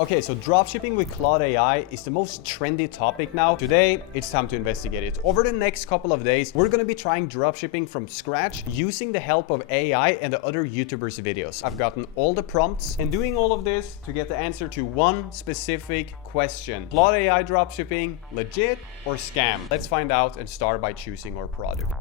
Okay, so dropshipping with Claude AI is the most trendy topic now. Today, it's time to investigate it. Over the next couple of days, we're gonna be trying dropshipping from scratch using the help of AI and the other YouTubers' videos. I've gotten all the prompts and doing all of this to get the answer to one specific question. Claude AI dropshipping, legit or scam? Let's find out and start by choosing our product.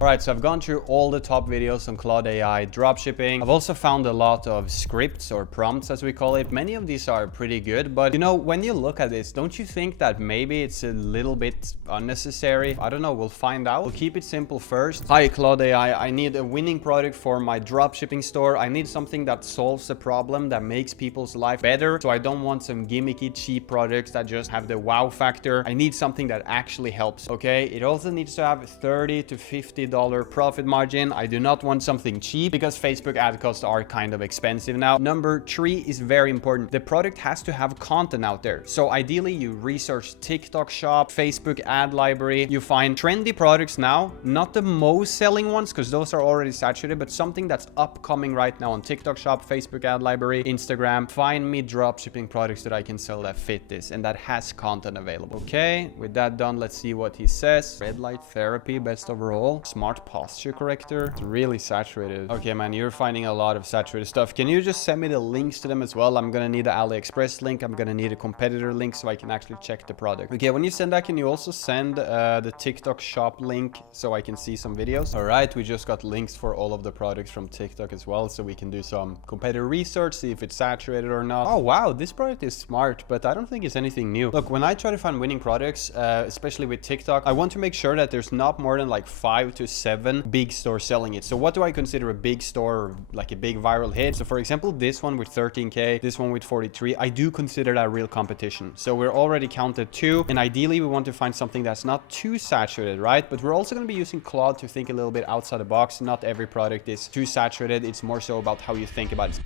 Alright, so I've gone through all the top videos on Claude AI dropshipping. I've also found a lot of scripts or prompts, as we call it. Many of these are pretty good, but you know, when you look at this, don't you think that maybe it's a little bit unnecessary? I don't know, we'll find out. We'll keep it simple first. Hi Claude AI, I need a winning product for my dropshipping store. I need something that solves a problem, that makes people's life better. So I don't want some gimmicky, cheap products that just have the wow factor. I need something that actually helps, okay? It also needs to have 30 to $50 profit margin. I do not want something cheap because Facebook ad costs are kind of expensive now. Number 3 is very important. The product has to have content out there. So ideally you research TikTok shop, Facebook ad library. You find trendy products now, not the most selling ones because those are already saturated, but something that's upcoming right now on TikTok shop, Facebook ad library, Instagram. Find me dropshipping products that I can sell that fit this and that has content available. Okay, with that done, let's see what he says. Red light therapy, best overall. Smart posture corrector. It's really saturated. Okay, man, you're finding a lot of saturated stuff. Can you just send me the links to them as well? I'm gonna need the AliExpress link. I'm gonna need a competitor link so I can actually check the product. Okay, when you send that, can you also send the TikTok shop link so I can see some videos? All right, we just got links for all of the products from TikTok as well, so we can do some competitor research, see if it's saturated or not. Oh, wow, this product is smart, but I don't think it's anything new. Look, when I try to find winning products, especially with TikTok, I want to make sure that there's not more than like 5 to 7 big stores selling it. So what do I consider a big store, like a big viral hit? So for example, this one with 13K, this one with 43, I do consider that real competition. So we're already counted 2, and ideally we want to find something that's not too saturated, right? But we're also going to be using Claude to think a little bit outside the box. Not every product is too saturated. It's more so about how you think about it.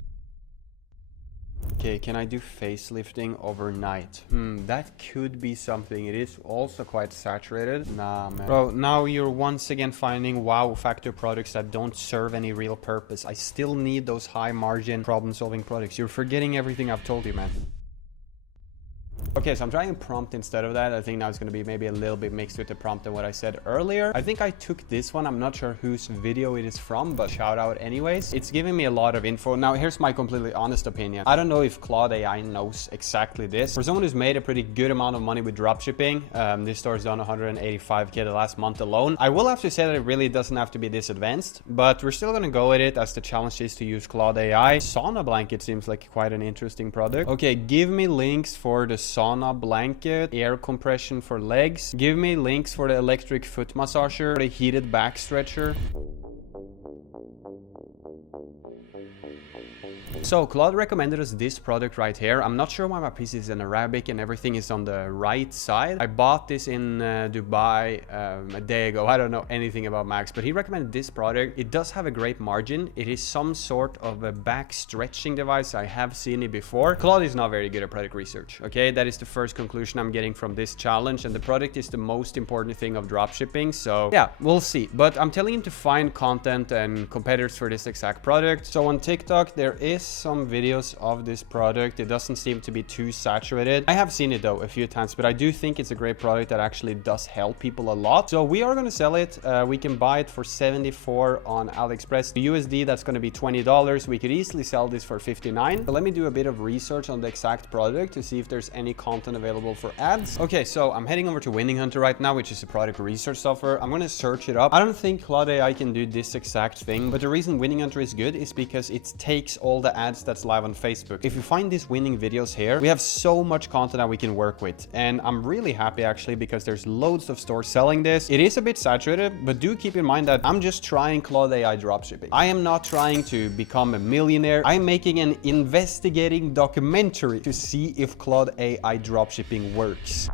Okay, can I do facelifting overnight? That could be something. It is also quite saturated. Nah, man. Bro, now you're once again finding wow factor products that don't serve any real purpose. I still need those high margin problem solving products. You're forgetting everything I've told you, man. Okay, so I'm trying a prompt instead of that. I think now it's going to be maybe a little bit mixed with the prompt than what I said earlier. I think I took this one. I'm not sure whose video it is from, but shout out anyways. It's giving me a lot of info. Now, here's my completely honest opinion. I don't know if Claude AI knows exactly this. For someone who's made a pretty good amount of money with dropshipping, this store's done 185K the last month alone. I will have to say that it really doesn't have to be this advanced, but we're still going to go with it as the challenge is to use Claude AI. Sauna blanket seems like quite an interesting product. Okay, give me links for the sauna blanket, air compression for legs. Give me links for the electric foot massager, for the heated back stretcher. So Claude recommended us this product right here. I'm not sure why my piece is in Arabic and everything is on the right side. I bought this in Dubai a day ago. I don't know anything about Max, but he recommended this product. It does have a great margin. It is some sort of a back stretching device. I have seen it before. Claude is not very good at product research. Okay, that is the first conclusion I'm getting from this challenge, and the product is the most important thing of dropshipping. So yeah, we'll see. But I'm telling him to find content and competitors for this exact product. So on TikTok, there is some videos of this product. It doesn't seem to be too saturated. I have seen it though a few times, but I do think it's a great product that actually does help people a lot. So we are going to sell it. We can buy it for 74 on AliExpress. The USD, that's going to be $20. We could easily sell this for 59. So let me do a bit of research on the exact product to see if there's any content available for ads. Okay, so I'm heading over to Winning Hunter right now, which is a product research software. I'm going to search it up. I don't think Claude AI can do this exact thing, but the reason Winning Hunter is good is because it takes all the ads that's live on Facebook. If you find these winning videos here, we have so much content that we can work with, and I'm really happy actually because there's loads of stores selling this. It is a bit saturated, but do keep in mind that I'm just trying Claude AI dropshipping. I am not trying to become a millionaire. I'm making an investigating documentary to see if Claude AI dropshipping works.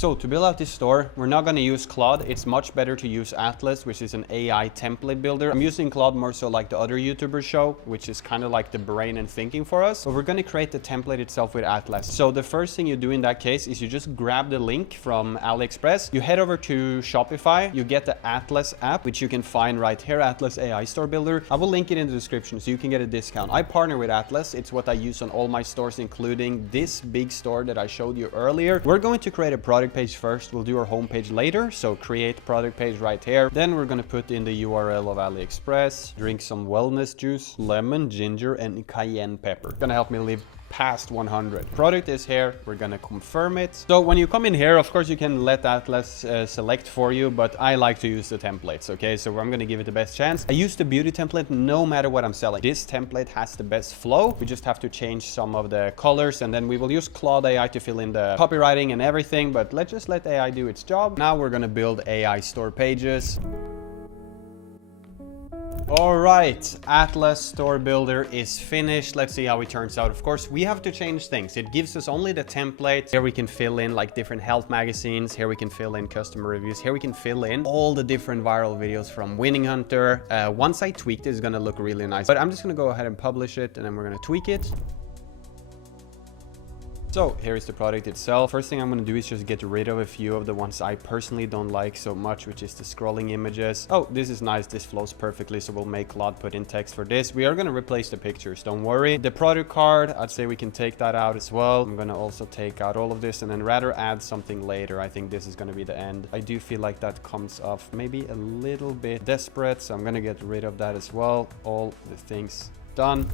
So to build out this store, we're not going to use Claude. It's much better to use Atlas, which is an AI template builder. I'm using Claude more so like the other YouTubers show, which is kind of like the brain and thinking for us. But we're going to create the template itself with Atlas. So the first thing you do in that case is you just grab the link from AliExpress. You head over to Shopify. You get the Atlas app, which you can find right here, Atlas AI Store Builder. I will link it in the description so you can get a discount. I partner with Atlas. It's what I use on all my stores, including this big store that I showed you earlier. We're going to create a product page first. We'll do our home page later. So create product page right here. Then we're going to put in the URL of AliExpress, drink some wellness juice, lemon, ginger, and cayenne pepper. It's going to help me live past 100. Product is here. We're gonna confirm it. So when you come in here, of course you can let Atlas select for you, but I like to use the templates. Okay, so I'm gonna give it the best chance. I use the beauty template no matter what I'm selling. This template has the best flow. We just have to change some of the colors, and then we will use Claude AI to fill in the copywriting and everything, but let's just let AI do its job. Now we're gonna build AI store pages. All right, Atlas Store Builder is finished. Let's see how it turns out. Of course, we have to change things. It gives us only the template. Here we can fill in like different health magazines. Here we can fill in customer reviews. Here we can fill in all the different viral videos from Winning Hunter. Once I tweak this, it's gonna look really nice. But I'm just gonna go ahead and publish it, and then we're gonna tweak it. So here is the product itself. First thing I'm going to do is just get rid of a few of the ones I personally don't like so much, which is the scrolling images. Oh, this is nice. This flows perfectly. So we'll make Claude put in text for this. We are going to replace the pictures. Don't worry. The product card, I'd say we can take that out as well. I'm going to also take out all of this and then rather add something later. I think this is going to be the end. I do feel like that comes off maybe a little bit desperate. So I'm going to get rid of that as well. All the things done.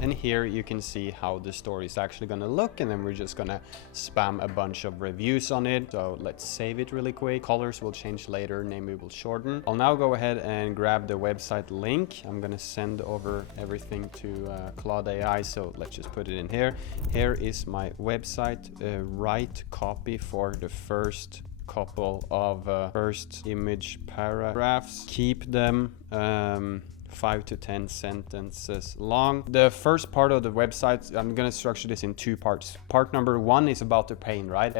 And here you can see how the story is actually going to look, and then we're just going to spam a bunch of reviews on it. So let's save it really quick. Colors will change later, name we will shorten. I'll now go ahead and grab the website link. I'm going to send over everything to Claude AI, so let's just put it in here. Here is my website. Write copy for the first couple of first image paragraphs. Keep them 5 to 10 sentences long. The first part of the website, I'm going to structure this in two parts. Part number one is about the pain, right?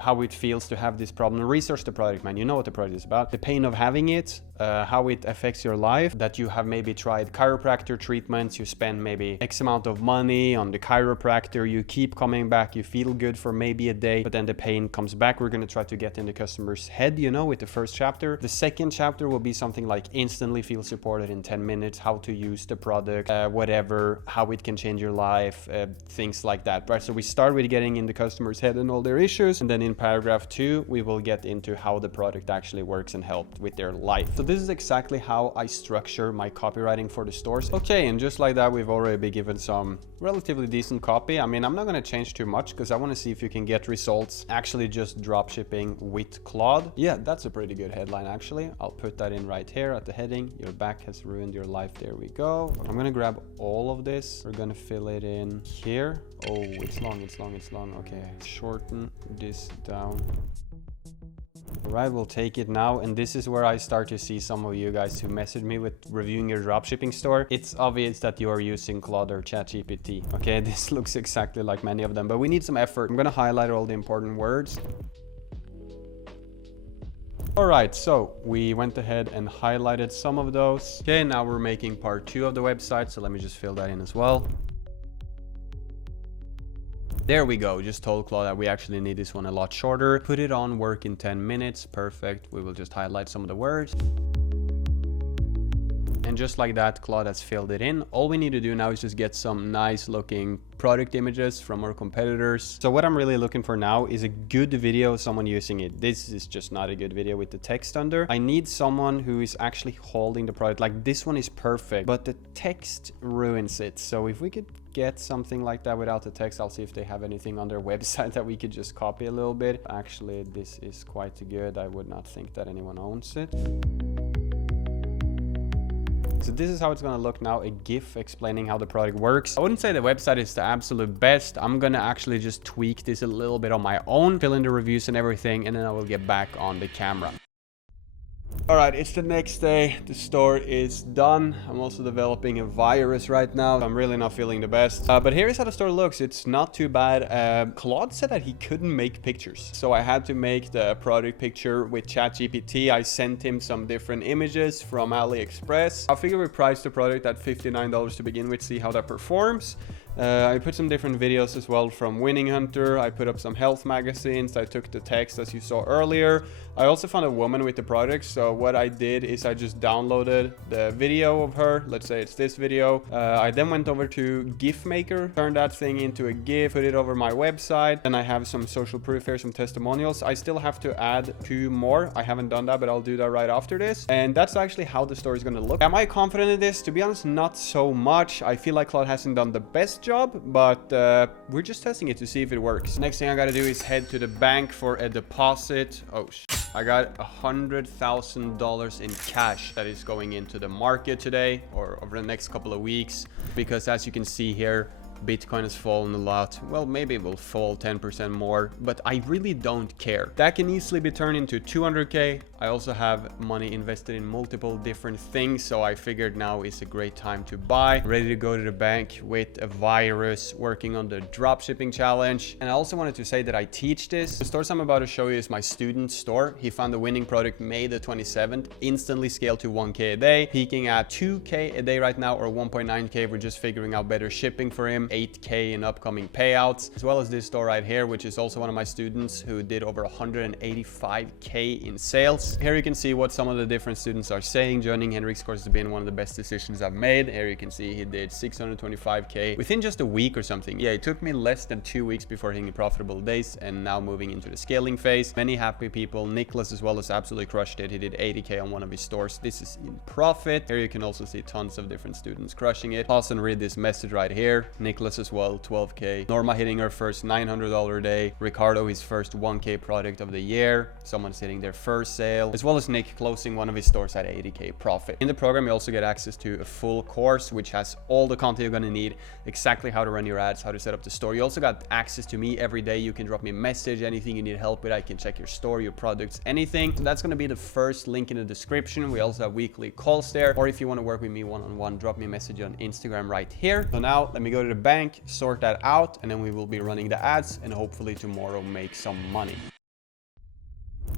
How it feels to have this problem. Research the product, man. You know what the product is about. The pain of having it, how it affects your life, that you have maybe tried chiropractor treatments, you spend maybe X amount of money on the chiropractor, you keep coming back, you feel good for maybe a day, but then the pain comes back. We're going to try to get in the customer's head, you know, with the first chapter. The second chapter will be something like instantly feel supported in 10 minutes, how to use the product, whatever, how it can change your life, things like that, right? So we start with getting in the customer's head and all their issues, and then in paragraph 2 we will get into how the product actually works and help with their life. So this is exactly how I structure my copywriting for the stores. Okay, and just like that, we've already been given some relatively decent copy. I mean, I'm not going to change too much because I want to see if you can get results actually just drop shipping with Claude. Yeah, that's a pretty good headline actually. I'll put that in right here at the heading. Your back has ruined your life. There we go. I'm going to grab all of this. We're going to fill it in here. Oh, it's long, it's long, it's long. Okay, shorten this down. All right, we'll take it now. And this is where I start to see some of you guys who message me with reviewing your dropshipping store. It's obvious that you are using Claude or ChatGPT. Okay, this looks exactly like many of them, but we need some effort. I'm going to highlight all the important words. All right, so we went ahead and highlighted some of those. Okay, now we're making part 2 of the website. So let me just fill that in as well. There we go. Just told Claude that we actually need this one a lot shorter. Put it on work in 10 minutes. Perfect. We will just highlight some of the words. And just like that, Claude has filled it in. All we need to do now is just get some nice looking product images from our competitors. So what I'm really looking for now is a good video of someone using it. This is just not a good video with the text under. I need someone who is actually holding the product. Like this one is perfect, but the text ruins it. So if we could get something like that without the text, I'll see if they have anything on their website that we could just copy a little bit. Actually, this is quite good. I would not think that anyone owns it. So this is how it's going to look now, a GIF explaining how the product works. I wouldn't say the website is the absolute best. I'm going to actually just tweak this a little bit on my own, fill in the reviews and everything, and then I will get back on the camera. All right, it's the next day. The store is done. I'm also developing a virus right now. I'm really not feeling the best. But here's how the store looks. It's not too bad. Claude said that he couldn't make pictures, so I had to make the product picture with ChatGPT. I sent him some different images from AliExpress. I figure we priced the product at $59 to begin with, see how that performs. I put some different videos as well from Winning Hunter. I put up some health magazines. I took the text as you saw earlier. I also found a woman with the product. So what I did is I just downloaded the video of her. Let's say it's this video. I then went over to GIF Maker, turned that thing into a GIF, put it over my website. And I have some social proof here, some testimonials. I still have to add 2 more. I haven't done that, but I'll do that right after this. And that's actually how the store is going to look. Am I confident in this? To be honest, not so much. I feel like Claude hasn't done the best job, but we're just testing it to see if it works. Next thing I gotta do is head to the bank for a deposit. Oh, I got $100,000 in cash that is going into the market today or over the next couple of weeks, because as you can see here, Bitcoin has fallen a lot. Well, maybe it will fall 10% more, but I really don't care. That can easily be turned into 200K. I also have money invested in multiple different things, so I figured now is a great time to buy. Ready to go to the bank with a virus, working on the dropshipping challenge. And I also wanted to say that I teach this. The stores I'm about to show you is my student's store. He found the winning product May the 27th, instantly scaled to 1K a day, peaking at 2K a day right now, or 1.9K. We're just figuring out better shipping for him. 8K in upcoming payouts, as well as this store right here, which is also one of my students who did over 185K in sales. Here you can see what some of the different students are saying. Joining Henrik's course has been one of the best decisions I've made. Here you can see he did 625K within just a week or something. Yeah, it took me less than 2 weeks before hitting profitable days, and now moving into the scaling phase. Many happy people. Nicholas as well has absolutely crushed it. He did 80K on one of his stores. This is in profit. Here you can also see tons of different students crushing it. Pause and read this message right here. Nicholas as well, 12K. Norma hitting her first $900 a day. Ricardo, his first 1K product of the year. Someone's hitting their first sale, as well as Nick closing one of his stores at 80K profit. In the program, you also get access to a full course, which has all the content you're going to need, exactly how to run your ads, how to set up the store. You also got access to me every day. You can drop me a message, anything you need help with. I can check your store, your products, anything. So that's going to be the first link in the description. We also have weekly calls there, or if you want to work with me one-on-one, drop me a message on Instagram right here. So now let me go to the bank, sort that out, and then we will be running the ads and hopefully tomorrow make some money.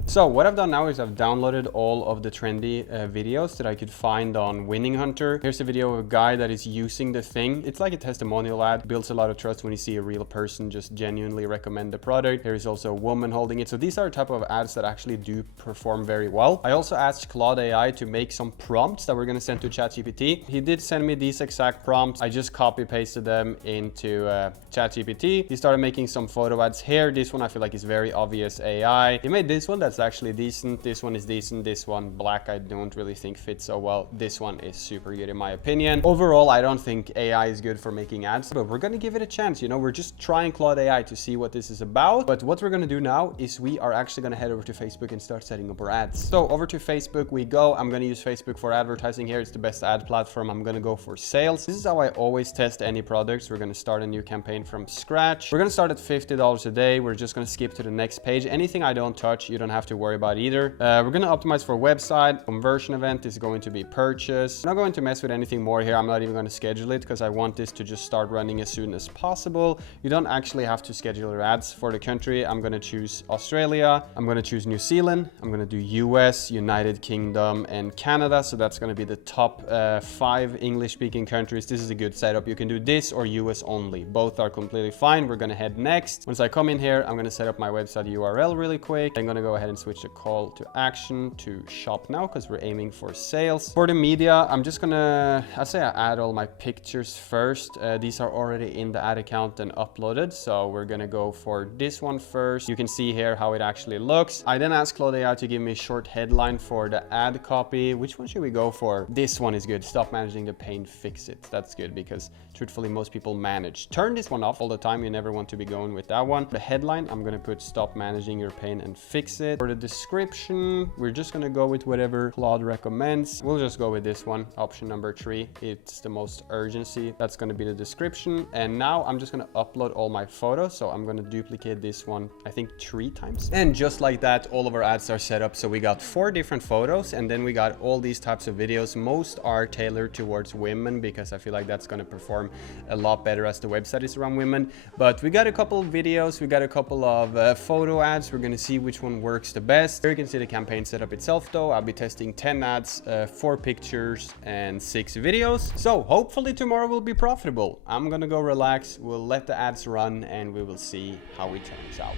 So what I've done now is I've downloaded all of the trendy videos that I could find on Winning Hunter. Here's a video of a guy that is using the thing. It's like a testimonial ad. Builds a lot of trust when you see a real person just genuinely recommend the product. There is also a woman holding it. So these are the type of ads that actually do perform very well. I also asked Claude AI to make some prompts that we're going to send to ChatGPT. He did send me these exact prompts. I just copy pasted them into ChatGPT. He started making some photo ads here. This one I feel like is very obvious AI. He made this one that's actually decent. This one is decent. This one, black, I don't really think fits so well. This one is super good in my opinion. Overall, I don't think AI is good for making ads, but we're gonna give it a chance. You know, we're just trying Claude AI to see what this is about. But what we're gonna do now is we are actually gonna head over to Facebook and start setting up our ads. So over to Facebook we go. I'm gonna use Facebook for advertising here. It's the best ad platform. I'm gonna go for sales. This is how I always test any products. We're gonna start a new campaign from scratch. We're gonna start at $50 a day. We're just gonna skip to the next page. Anything I don't touch, you don't have to worry about either. We're going to optimize for website. Conversion event is going to be purchase. I'm not going to mess with anything more here. I'm not even going to schedule it because I want this to just start running as soon as possible. You don't actually have to schedule your ads for the country. I'm going to choose Australia. I'm going to choose New Zealand. I'm going to do US, United Kingdom, and Canada. So that's going to be the top 5 English speaking countries. This is a good setup. You can do this or US only. Both are completely fine. We're going to head next. Once I come in here, I'm going to set up my website URL really quick. I'm going to go ahead and switch the call to action to shop now because we're aiming for sales. For the media, I'm just gonna, I say I add all my pictures first. These are already in the ad account and uploaded. So we're gonna go for this one first. You can see here how it actually looks. I then asked Claude AI to give me a short headline for the ad copy. Which one should we go for? This one is good. Stop managing the pain, fix it. That's good because truthfully, most people manage. Turn this one off all the time. You never want to be going with that one. The headline, I'm gonna put stop managing your pain and fix it. For the description, we're just gonna go with whatever Claude recommends. We'll just go with this one, option number 3. It's the most urgency. That's gonna be the description. And now I'm just gonna upload all my photos. So I'm gonna duplicate this one, I think 3 times. And just like that, all of our ads are set up. So we got 4 different photos, and then we got all these types of videos. Most are tailored towards women because I feel like that's gonna perform a lot better as the website is around women. But we got a couple of videos, we got a couple of photo ads. We're gonna see which one works the best. Here you can see the campaign setup itself though. I'll be testing 10 ads, 4 pictures and 6 videos. So hopefully tomorrow will be profitable. I'm gonna go relax, we'll let the ads run and we will see how it turns out.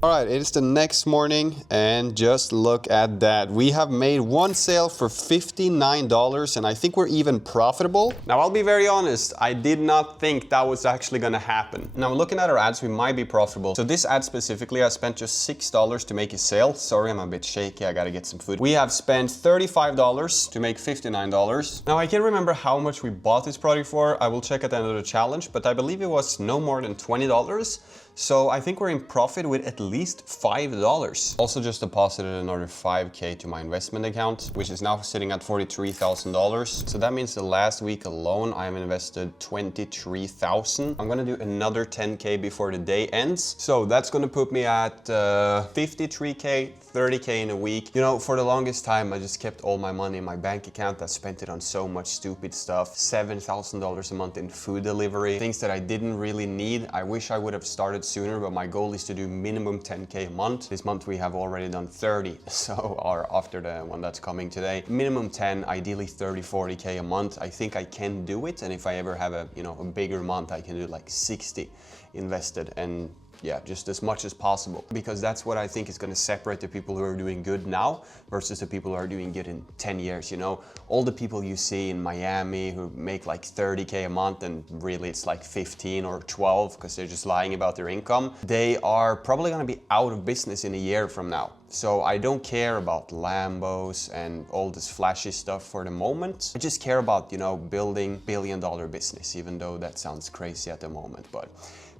All right, it's the next morning and just look at that. We have made one sale for $59 and I think we're even profitable. Now, I'll be very honest, I did not think that was actually gonna happen. Now, looking at our ads, we might be profitable. So this ad specifically, I spent just $6 to make a sale. Sorry, I'm a bit shaky, I gotta get some food. We have spent $35 to make $59. Now, I can't remember how much we bought this product for. I will check at the end of the challenge, but I believe it was no more than $20. So I think we're in profit with at least $5. Also just deposited another 5K to my investment account, which is now sitting at $43,000. So that means the last week alone, I have invested $23,000. I'm gonna do another 10K before the day ends. So that's gonna put me at 53K, 30K in a week. You know, for the longest time, I just kept all my money in my bank account. I spent it on so much stupid stuff. $7,000 a month in food delivery, things that I didn't really need. I wish I would have started sooner, but my goal is to do minimum 10K a month. This month we have already done 30, so, or after the one that's coming today. Minimum 10, ideally 30, 40K a month. I think I can do it, and if I ever have a, you know, a bigger month, I can do like 60 invested, and yeah, just as much as possible, because that's what I think is going to separate the people who are doing good now versus the people who are doing good in 10 years. You know, all the people you see in Miami who make like 30K a month and really it's like 15 or 12 because they're just lying about their income. They are probably going to be out of business in a year from now. So I don't care about Lambos and all this flashy stuff for the moment. I just care about, you know, building billion-dollar business, even though that sounds crazy at the moment. But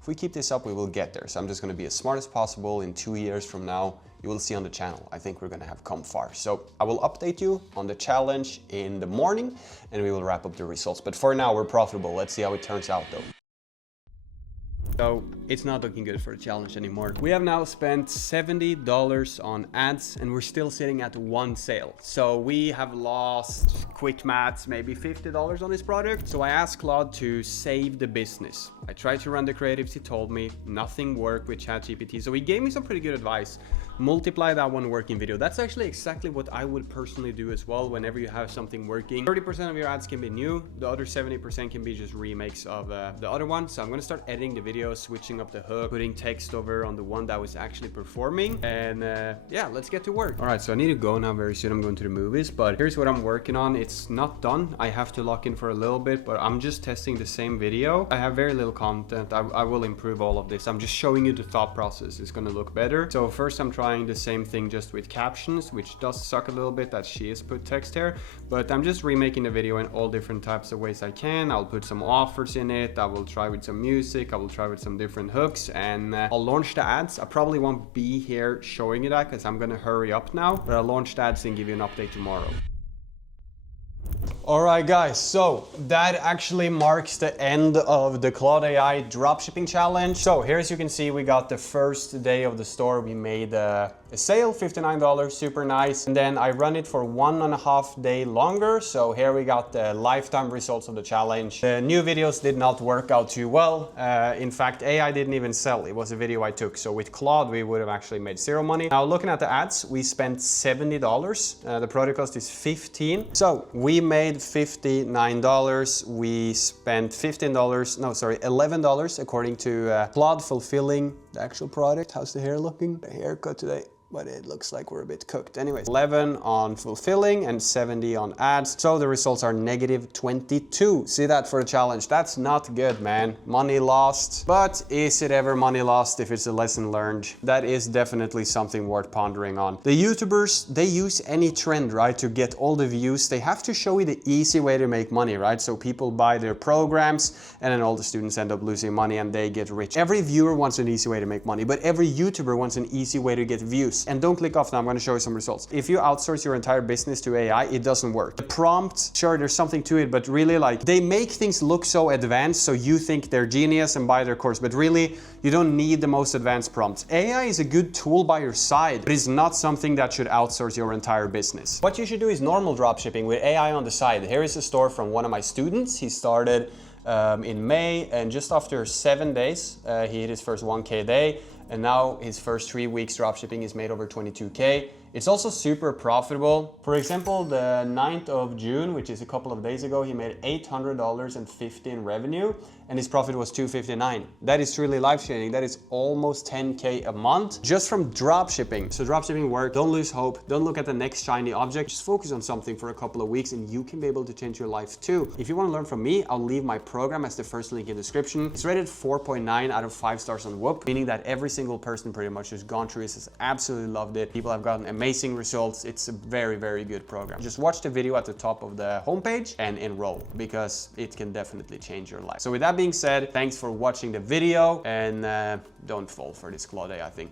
if we keep this up, we will get there. So I'm just gonna be as smart as possible. In 2 years from now, you will see on the channel, I think we're gonna have come far. So I will update you on the challenge in the morning and we will wrap up the results. But for now, we're profitable. Let's see how it turns out though. So it's not looking good for the challenge anymore. We have now spent $70 on ads and we're still sitting at 1 sale. So we have lost, quick maths, maybe $50 on this product. So I asked Claude to save the business. I tried to run the creatives, he told me nothing worked with ChatGPT. So he gave me some pretty good advice. Multiply that one working video. That's actually exactly what I would personally do as well whenever you have something working. 30% of your ads can be new. The other 70% can be just remakes of the other one. So I'm gonna start editing the video, switching up the hook, putting text over on the one that was actually performing. And yeah, let's get to work. All right, so I need to go now very soon. I'm going to the movies, but here's what I'm working on. It's not done. I have to lock in for a little bit, but I'm just testing the same video. I have very little content. I will improve all of this. I'm just showing you the thought process. It's gonna look better. So first I'm trying the same thing just with captions, which does suck a little bit that she has put text here, but I'm just remaking the video in all different types of ways I can. I'll put some offers in it. I will try with some music. I will try with some different hooks, and I'll launch the ads. I probably won't be here showing you that because I'm gonna hurry up now, but I'll launch the ads and give you an update tomorrow. All right, guys, so that actually marks the end of the Claude AI dropshipping challenge. So here, as you can see, we got the first day of the store. We made a sale, $59, super nice. And then I run it for 1.5 days longer. So here we got the lifetime results of the challenge. The new videos did not work out too well. In fact, AI didn't even sell. It was a video I took. So with Claude, we would have actually made 0 money. Now looking at the ads, we spent $70. The product cost is $15. So we made $59. We spent $11 according to Claude fulfilling the actual product. How's the hair looking? The haircut today. but it looks like we're a bit cooked. Anyways, 11 on fulfilling and 70 on ads. So the results are negative 22. See that for a challenge? That's not good, man. Money lost. But is it ever money lost if it's a lesson learned? That is definitely something worth pondering on. The YouTubers, they use any trend, right, to get all the views. They have to show you the easy way to make money, right? So people buy their programs and then all the students end up losing money and they get rich. Every viewer wants an easy way to make money, but every YouTuber wants an easy way to get views. And don't click off now, I'm going to show you some results. If you outsource your entire business to AI, it doesn't work. The prompt, sure, there's something to it, but really like they make things look so advanced so you think they're genius and buy their course, but really you don't need the most advanced prompts. AI is a good tool by your side, but it's not something that should outsource your entire business. What you should do is normal dropshipping with AI on the side. Here is a store from one of my students. He started in May, and just after 7 days, he hit his first 1K day. And now his first 3 weeks dropshipping is made over 22K. It's also super profitable. For example, the 9th of June, which is a couple of days ago, he made $800.50 in revenue and his profit was $259. That is truly life-changing. That is almost 10K a month just from dropshipping. So dropshipping works. Don't lose hope. Don't look at the next shiny object. Just focus on something for a couple of weeks and you can be able to change your life too. If you want to learn from me, I'll leave my program as the first link in the description. It's rated 4.9 out of 5 stars on Whoop, meaning that every single person pretty much who's gone through this has absolutely loved it. People have gotten amazing results. It's a very, very good program. Just watch the video at the top of the homepage and enroll because it can definitely change your life. So with that being said, thanks for watching the video and don't fall for this Claude AI thing.